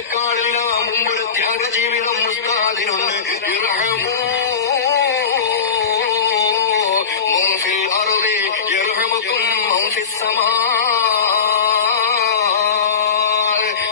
അതിനേക്കാളെല്ലാം മുമ്പൊരു ത്യാഗജീവിതം ഉസ്താദിനൊന്ന് ഇർഹമൂ മൻ ഫിൽ അർളി യർഹമുകും മൻ ഫിസ് സമാ.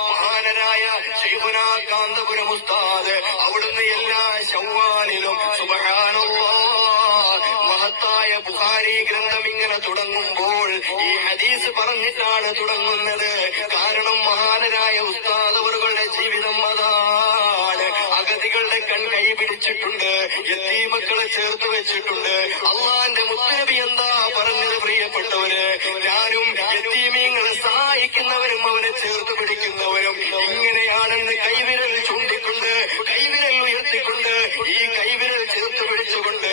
മഹാനരായ ശൈഖുനാ കാന്തപുരം ഉസ്താദ് അവിടുന്ന് എല്ലാ ശവ്വാലിലും സുബ്ഹാനല്ലാഹ് മഹത്തായ ബുഖാരി ഗ്രന്ഥം ഇങ്ങനെ തുടങ്ങുമ്പോൾ ഈ ഹദീസ് പറഞ്ഞിട്ടാണ് തുടങ്ങുന്നത്. കാരണം മഹാനരായ ഉസ്താദ് അവരുടെ ജീവിതം അതാണ്. അഗതികളുടെ കൈ പിടിച്ചിട്ടുണ്ട്, യതീമക്കളെ ചേർത്ത് വെച്ചിട്ടുണ്ട്. അള്ളാന്റെ മുത്തുനബി എന്താ പറഞ്ഞത് പ്രിയപ്പെട്ടവര്? ഞാനും യതീമീങ്ങളെ സഹായിക്കുന്നവരും അവനെ ചേർത്ത് പിടിക്കുന്നവരും ഇങ്ങനെയാണെന്ന് കൈവിരൽ ചൂണ്ടിക്കൊണ്ട്, കൈവിരൽ ഉയർത്തിക്കൊണ്ട്, ഈ കൈവിരൽ ചേർത്ത് പിടിച്ചുകൊണ്ട്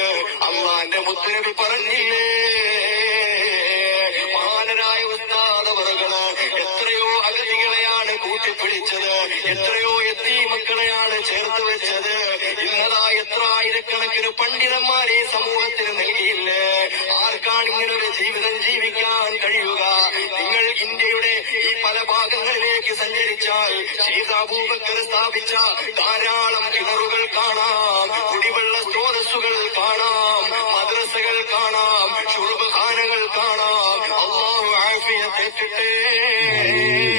അള്ളാന്റെ മുത്തുനബി പറഞ്ഞില്ലേ? മഹാനരായ ഉസ്താദ് അവറുകള് എത്രയോ അഗതികളെയാണ് കൂട്ടിപ്പിടിച്ചത്, എത്രയോ യതീമക്കളെയാണ് ചേർത്ത് വെച്ചത്. ഇന്നതാ എത്ര ആയിരക്കണക്കിന് പണ്ഡിതന്മാരെ സമൂഹത്തിന് നൽകിയില്ലേ? ആർക്കാണ് ഇങ്ങനൊരു ജീവിതം ജീവിക്കാൻ കഴിയുക? നിങ്ങൾ ഇന്ത്യയുടെ ഈ പല ഭാഗങ്ങളിലേക്ക് സഞ്ചരിച്ചാൽ ശൈഖ് അബൂബക്കർ സ്ഥാപിച്ച ധാരാളം കിണറുകൾ കാണാം, കുടിവെള്ള സ്രോതസ്സുകൾ കാണാം, മദ്രസകൾ കാണാം, ശുർബഖാനകൾ കാണാം. അല്ലാഹു ആഫിയത്ത് തരട്ടെ.